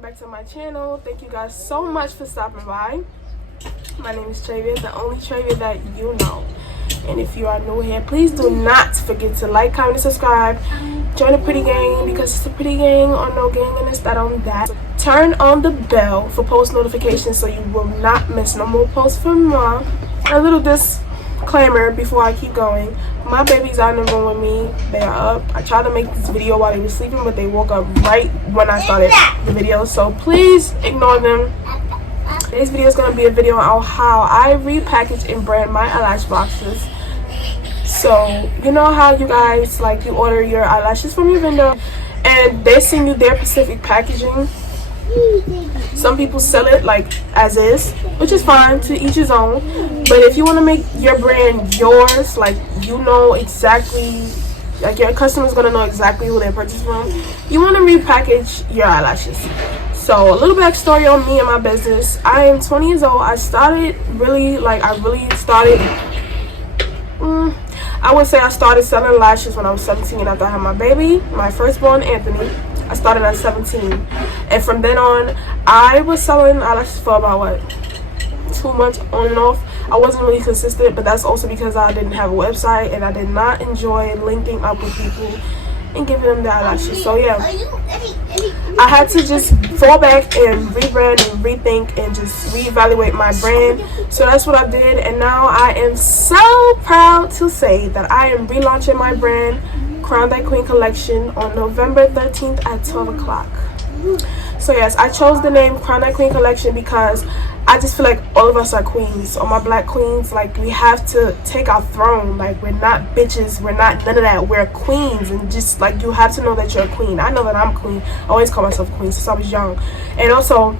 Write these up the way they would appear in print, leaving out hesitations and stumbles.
welcome back to my channel. Thank you guys so much for stopping by. My name is Travia, the only Travia that you know. And if you are new here, please do not forget to like, comment, and subscribe. Join the pretty gang because it's a pretty gang or no gang, and it's that on that. Turn on the bell for post notifications so you will not miss no more posts from me. A little disclaimer before I keep going. My babies are in the room with me. They are up. I tried to make this video while they were sleeping, but they woke up right when I started the video, so please ignore them. Today's video is going to be a video on how I repackage and brand my eyelash boxes. So you know how you guys like you order your eyelashes from your vendor and they send you their specific packaging. Some people sell it like as is, which is fine, to each his own. But if you want to make your brand yours, like you know exactly, like your customer's gonna know exactly who they purchase from, you want to repackage your eyelashes. So a little backstory on me and my business. I am 20 years old. I started really, I would say I started selling lashes when I was 17 after I had my baby, my firstborn Anthony. I started at 17, and from then on I was selling eyelashes for about 2 months on and off. I wasn't really consistent, but that's also because I didn't have a website and I did not enjoy linking up with people and giving them the eyelashes. So yeah, I had to just fall back and rebrand and rethink and just reevaluate my brand. So that's what I did, and now I am so proud to say that I am relaunching my brand, CrownThy Queen Collection, on November 13th at 12 o'clock. So yes, I chose the name CrownThy Queen Collection because I just feel like all of us are queens. All my black queens, like we have to take our throne. Like we're not bitches, we're not none of that. We're queens, and just like you have to know that you're a queen. I know that I'm a queen. I always call myself a queen since I was young. And also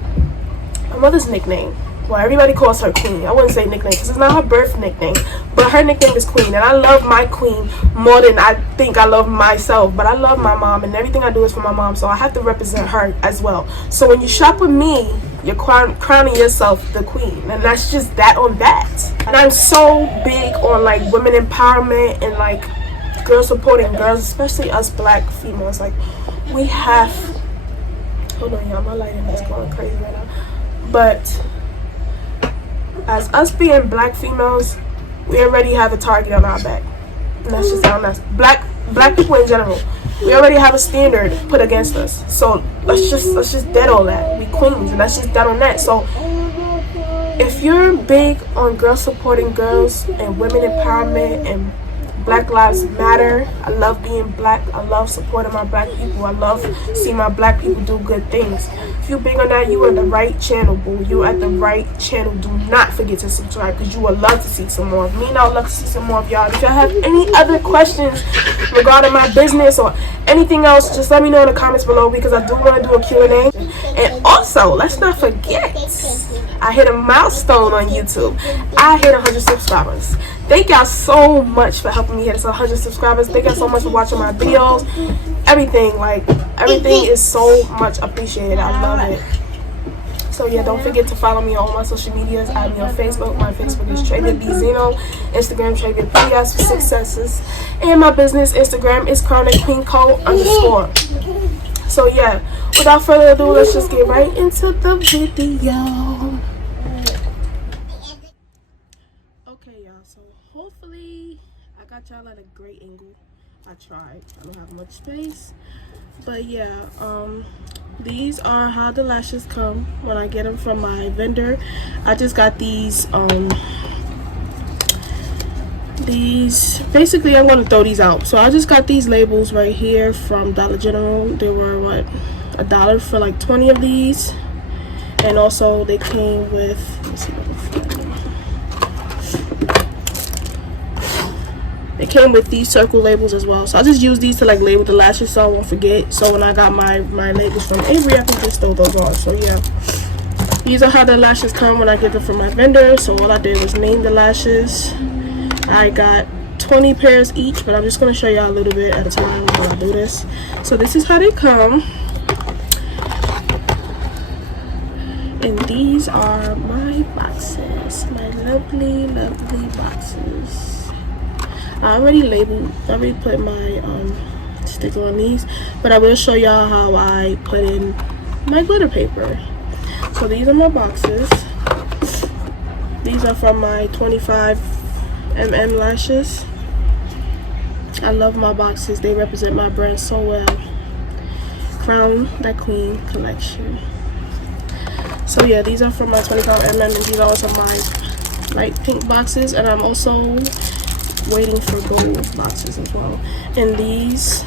my mother's nickname, well, everybody calls her Queen. I wouldn't say nickname because it's not her birth nickname, but her nickname is Queen, and I love my queen more than I think I love myself. But I love my mom, and everything I do is for my mom, so I have to represent her as well. So when you shop with me, you're crowning yourself the queen, and that's just that on that. And I'm so big on like women empowerment and like girls supporting girls, especially us black females. Like we have, hold on y'all, my lighting is going crazy right now. But as us being black females, we already have a target on our back, and that's just on us. Black people in general, we already have a standard put against us. So let's just dead all that. We queens, and that's just dead on that. So if you're big on girls supporting girls and women empowerment and Black Lives Matter, I love being black. I love supporting my black people. I love seeing my black people do good things. If you're big on that, you are the right channel, boo. You're at the right channel. Do not forget to subscribe because you would love to see some more of me, and I would love to see some more of y'all. If y'all have any other questions regarding my business or anything else, just let me know in the comments below because I do want to do a Q&A. And also, let's not forget, I hit a milestone on YouTube. I hit 100 subscribers. Thank y'all so much for helping me hit 100 subscribers. Thank y'all so much for watching my videos. Everything is so much appreciated. I love it. So yeah, don't forget to follow me on all my social medias. Add me on Facebook. My Facebook is Travia B Zeno. Instagram Travia PS for successes. And my business Instagram is CrownThy_. So yeah, without further ado, let's just get right into the video. Okay y'all, so hopefully I got y'all at a great angle. I tried. I don't have much space, but yeah, these are how the lashes come when I get them from my vendor. I just got these basically I'm going to throw these out. So I just got these labels right here from Dollar General. They were what, $1 for like 20 of these, and also they came with, let me see if I can flip it. It came with these circle labels as well, so I just use these to like label the lashes so I won't forget. So when I got my labels from Avery, I can just throw those on. So yeah, these are how the lashes come when I get them from my vendor. So all I did was name the lashes. I got 20 pairs each, but I'm just going to show y'all a little bit at a time while I do this. So this is how they come, and these are my boxes, my lovely boxes. I already put my sticker on these, but I will show y'all how I put in my glitter paper. So these are my boxes. These are from my 25mm lashes. I love my boxes. They represent my brand so well. CrownThy Queen collection. So yeah, these are from my 25mm, and these are also my light pink boxes, and I'm also waiting for gold boxes as well. And these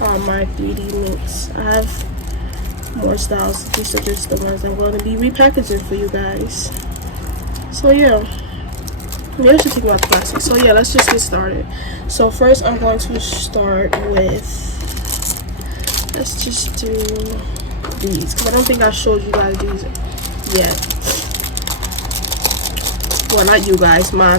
are my 3D mints. I have more styles. These are just the ones I'm going to be repackaging for you guys. So yeah, maybe I should take out the plastic. So yeah, let's just get started. So first I'm going to start with, let's just do these, because I don't think I showed you guys these yet. Well, not you guys, my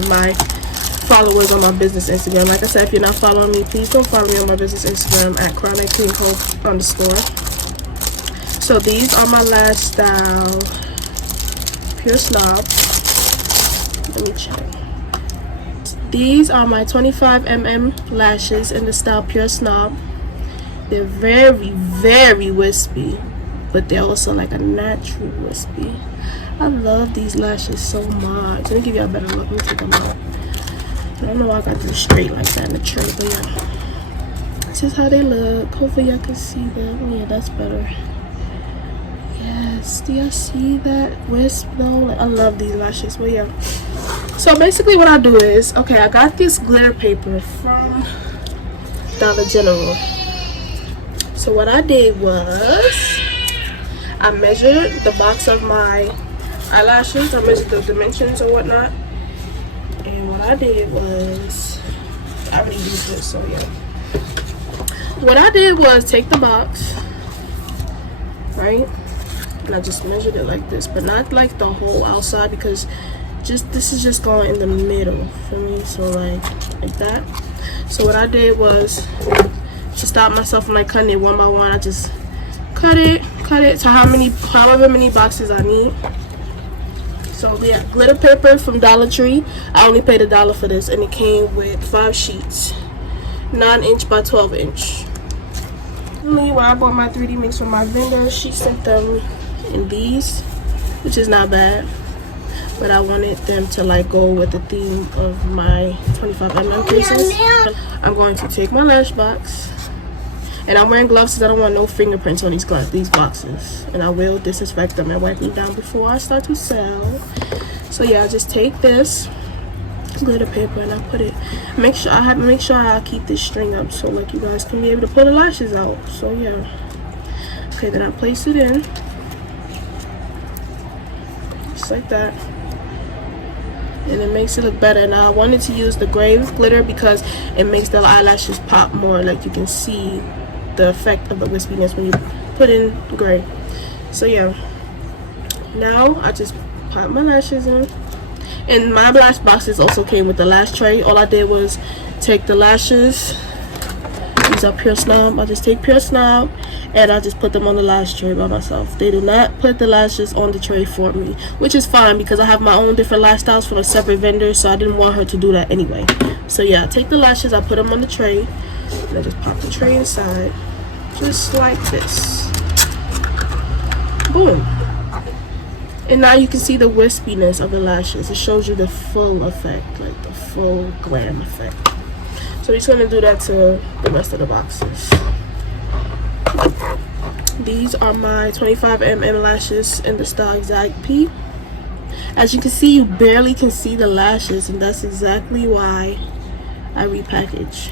followers on my business Instagram. Like I said, if you're not following me, please don't follow me on my business Instagram at CrownThy_. So these are my lash style Pure Snob. Let me check. These are my 25mm lashes in the style Pure Snob. They're very, very wispy, but they're also like a natural wispy. I love these lashes so much. Let me give you a better look. Let me take them out. I don't know why I got them straight like that in the tray, but yeah. This is how they look. Hopefully y'all can see them. Oh yeah, that's better. Yes, do y'all see that wisp though? Like, I love these lashes, but yeah. So basically what I do is, okay, I got this glitter paper from Dollar General. So what I did was, I measured the box of my eyelashes. I measured the dimensions or whatnot. And what I did was, I already used this, so yeah. What I did was take the box, right? And I just measured it like this, but not like the whole outside, because this is just going in the middle for me. So like that. So what I did was, to stop myself from like cutting it one by one, I just cut it to however many boxes I need. So yeah, glitter paper from Dollar Tree. I only paid $1 for this, and it came with 5 sheets, 9" by 12". When I bought my 3D mix from my vendor, she sent them in these, which is not bad, but I wanted them to like go with the theme of my 25mm pieces. I'm going to take my lash box, and I'm wearing gloves because I don't want no fingerprints on these boxes, and I will disinfect them and wipe them down before I start to sell. So yeah, I just take this glitter paper and I put it, make sure I keep this string up so like you guys can be able to pull the lashes out. So yeah, okay, then I place it in just like that, and it makes it look better. Now I wanted to use the gray glitter because it makes the eyelashes pop more, like you can see the effect of the wispiness when you put in gray. So yeah, now I just pop my lashes in, and my lash boxes also came with the lash tray. All I did was take the lashes, these are Pure Snob, I just take Pure Snob and I just put them on the lash tray by myself. They do not put the lashes on the tray for me, which is fine because I have my own different lash styles from a separate vendor, so I didn't want her to do that anyway. So yeah, I take the lashes, I put them on the tray, and I just pop the tray inside just like this. Boom. And now you can see the wispiness of the lashes. It shows you the full effect, like the full glam effect. So we're just going to do that to the rest of the boxes. These are my 25mm lashes in the style Exotic P. As you can see, you barely can see the lashes, and that's exactly why I repackage.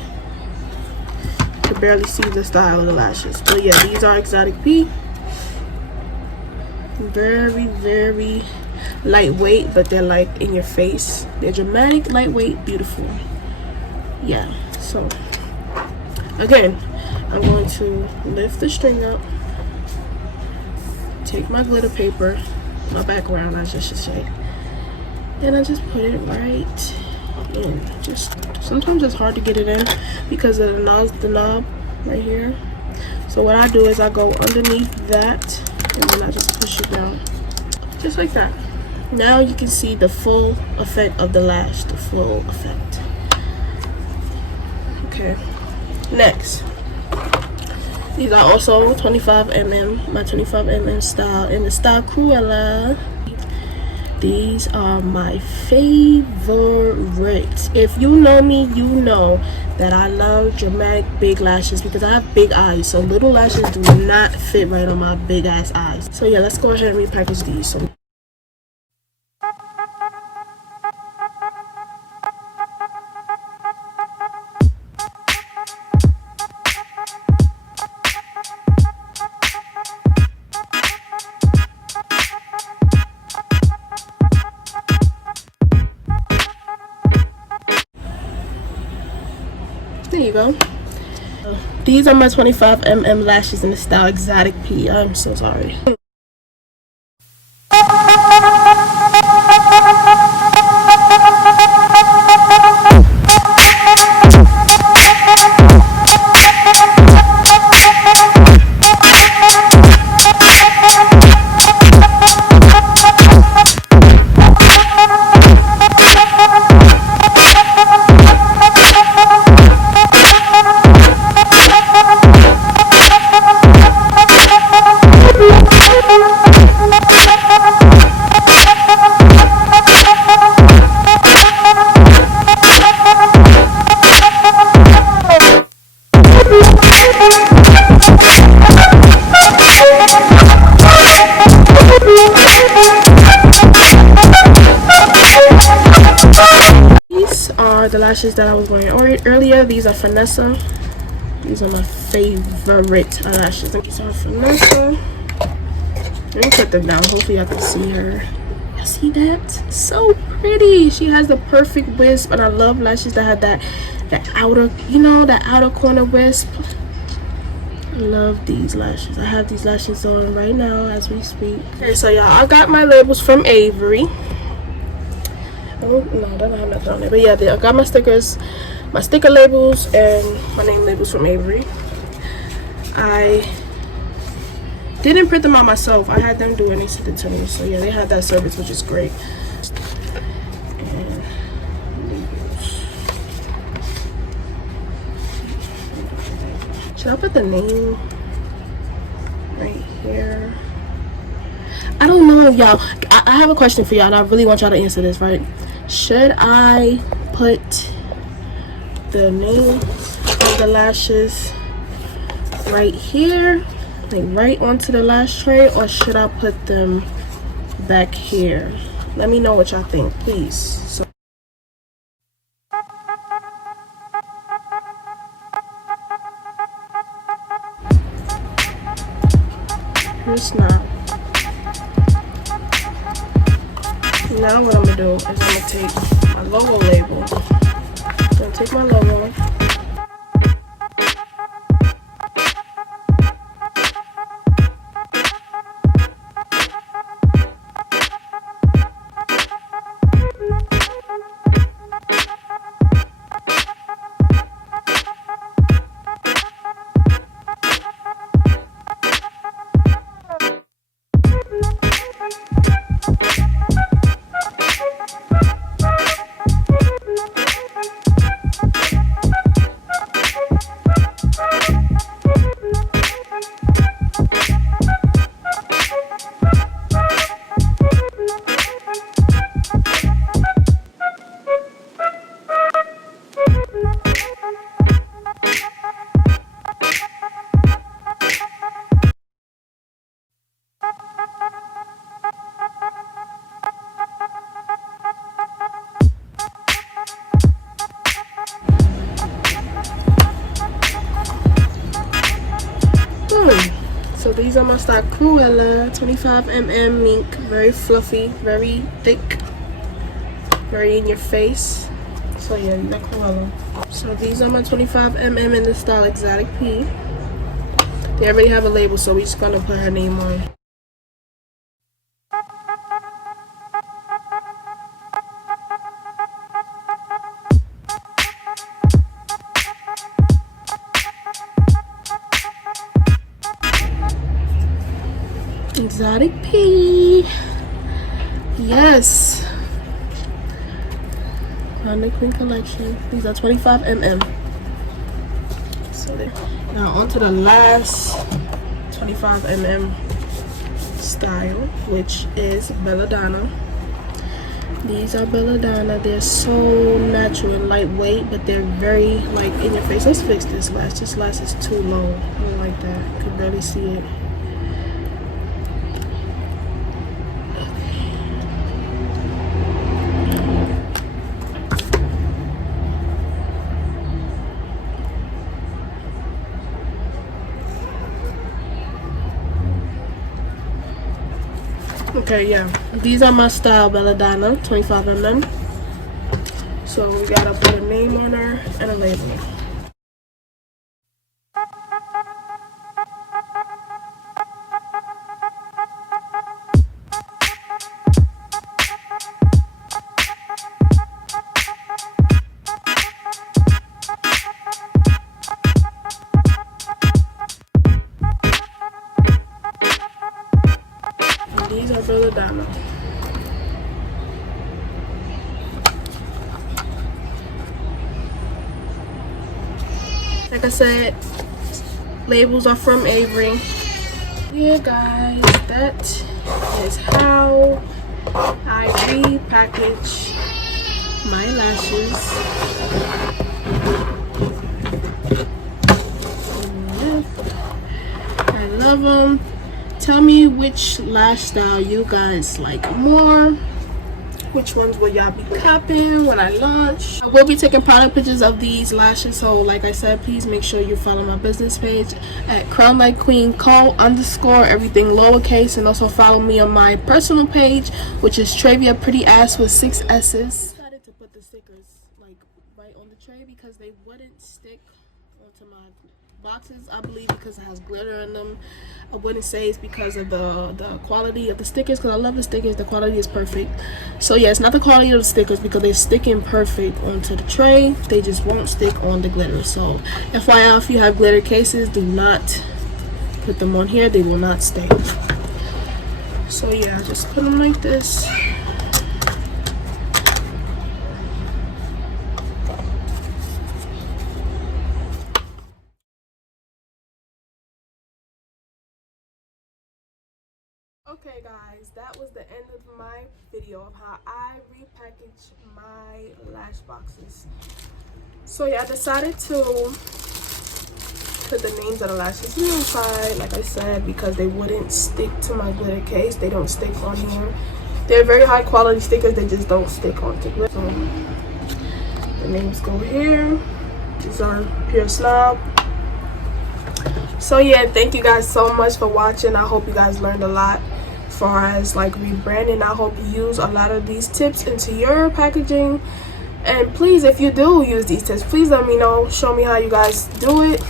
You can barely see the style of the lashes. But yeah, these are Exotic P. Very, very lightweight, but they're like in your face. They're dramatic, lightweight, beautiful. Yeah, so again, I'm going to lift the string up, take my glitter paper, my background I should say, and I just put it right in. Just sometimes it's hard to get it in because of the knob right here. So what I do is I go underneath that, and then I just push it down just like that. Now you can see the full effect of the lash, the full effect. Okay, next These are also 25mm, my 25mm style in the style Cruella. These are my favorites. If you know me, you know that I love dramatic big lashes because I have big eyes, so little lashes do not fit right on my big ass eyes. So yeah, let's go ahead and repackage these. So there you go. These are my 25mm lashes in the style Exotic P. I'm so sorry. The lashes that I was wearing earlier. These are Finessa. These are my favorite lashes. These are Finessa. Let me put them down. Hopefully I can see her. You see that? So pretty. She has the perfect wisp, and I love lashes that have that outer, you know, that outer corner wisp. I love these lashes. I have these lashes on right now as we speak. Okay, so y'all, I got my labels from Avery. Oh, no, I don't have nothing on there. But yeah, I got my stickers, my sticker labels, and my name labels from Avery. I didn't print them out myself. I had them do it and they sent it to me. So yeah, they had that service, which is great. And labels. Should I put the name right here? I don't know, y'all. I have a question for y'all, and I really want y'all to answer this, right? Should I put the name of the lashes right here, like right onto the lash tray, or should I put them back here? Let me know what y'all think, please. So here's now. Now what I'm gonna do is I'm gonna take my logo label. I'm gonna take my logo. So these are my stock Cruella 25mm mink, very fluffy, very thick, very in your face. So yeah, the Cruella. So these are my 25mm in the style Exotic P. They already have a label, so we're just gonna put her name on. Exotic P. Yes. On the Queen collection. These are 25mm. Now onto the last 25mm style, which is Belladonna. These are Belladonna. They're so natural and lightweight, but they're very like in your face. Let's fix this lash. This lash is too low. I don't like that. You can barely see it. Okay, yeah, these are my style Belladonna, 25mm. So we gotta put a name on her and a label. And these are Belladonna. Like I said, labels are from Avery. Yeah, guys, that is how I repackage my lashes. I love them. Tell me which lash style you guys like more. Which ones will y'all be copying when I launch? I will be taking product pictures of these lashes, so like I said, please make sure you follow my business page at CrownThy Queen Co _ everything lowercase, and also follow me on my personal page, which is Travia Pretty Ass with 6 S's. I decided to put the stickers like right on the tray because they wouldn't stick onto my boxes. I believe because it has glitter in them. I wouldn't say it's because of the quality of the stickers, because I love the stickers. The quality is perfect. So yeah, it's not the quality of the stickers, because they're sticking perfect onto the tray. They just won't stick on the glitter. So FYI, if you have glitter cases, do not put them on here. They will not stay. So yeah, just put them like this. Okay guys, that was the end of my video of how I repackage my lash boxes. So yeah, I decided to put the names of the lashes inside, like I said, because they wouldn't stick to my glitter case. They don't stick on here. They're very high quality stickers, they just don't stick onto glitter. So the names go here. These are Pure Snob. So yeah, thank you guys so much for watching. I hope you guys learned a lot as far as like rebranding. I hope you use a lot of these tips into your packaging, and please, if you do use these tips, please let me know. Show me how you guys do it,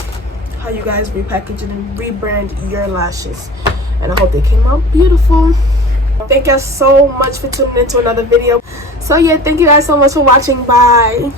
how you guys repackage it and rebrand your lashes, and I hope they came out beautiful. Thank you guys so much for tuning into another video. So yeah, thank you guys so much for watching. Bye.